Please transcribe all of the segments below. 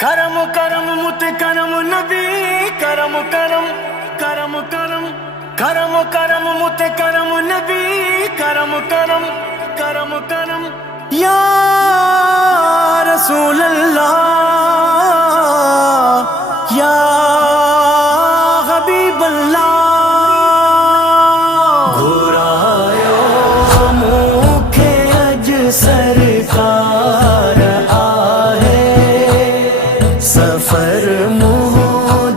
کرم کرم مت کرم نبی کرم کرم کرم کرم کرم کرم مت کرم نبی کرم کرم کرم کرم یا رسول اللہ یا حبیب اللہ گھرایو موکھے اج سرکار سفر منہ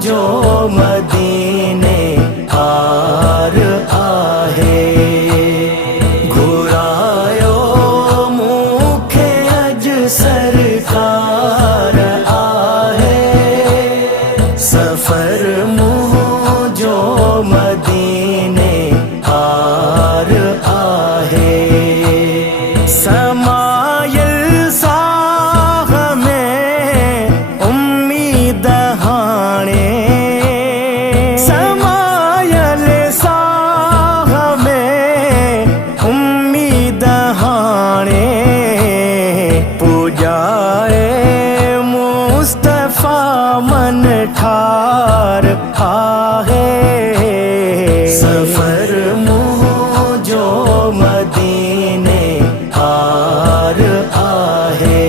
جو مدینے آر آہے گھرایو موکھے اج سرکار آہے سفر منہ جو مدینے آر آہے من ٹھار آہے سفر منہ جو مدینے آر آہے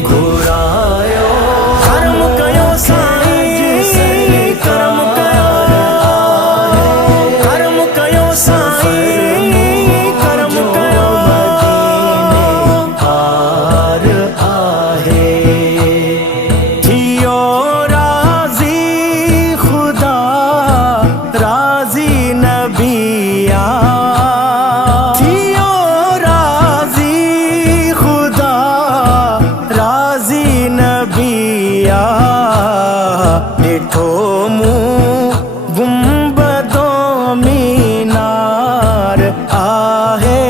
گھرایو کرم کیو سائیں کرم کیو کرم کیو سائیں کرم کیو آر آہے ڈٹھو منہ گنبدوں مینار آہے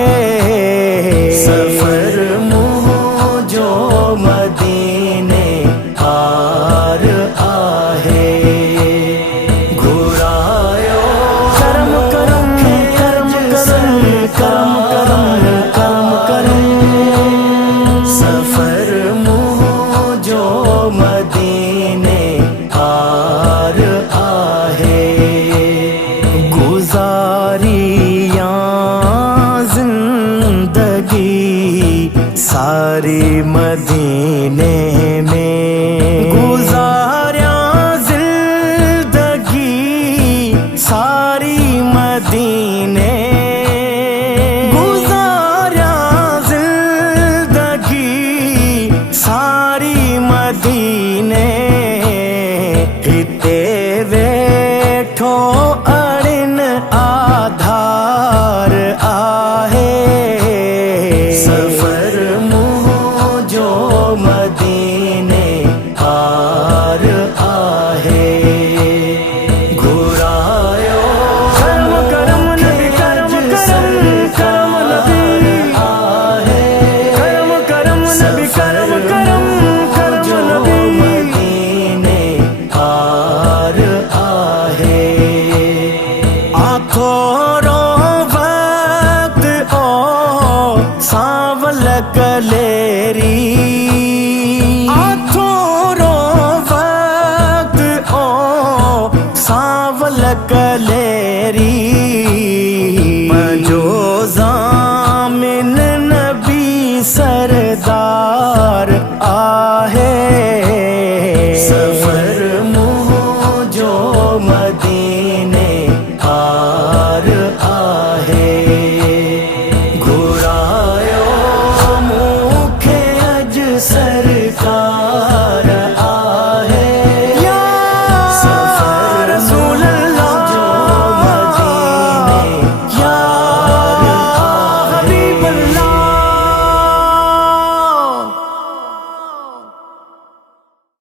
سفر منہ جو مدینے آر آہے گھرایو کرم کرم کرم کرم کرم کرم کرم کرم سفر منہ جو مدینے آر آہے گزاریاں زندگی ساری مدینے میں گزاریاں زندگی ساری مدینے گزاریاں زندگی ساری مدینے ویٹھو اڑن آدھار آہے سفر منہ جو مدینے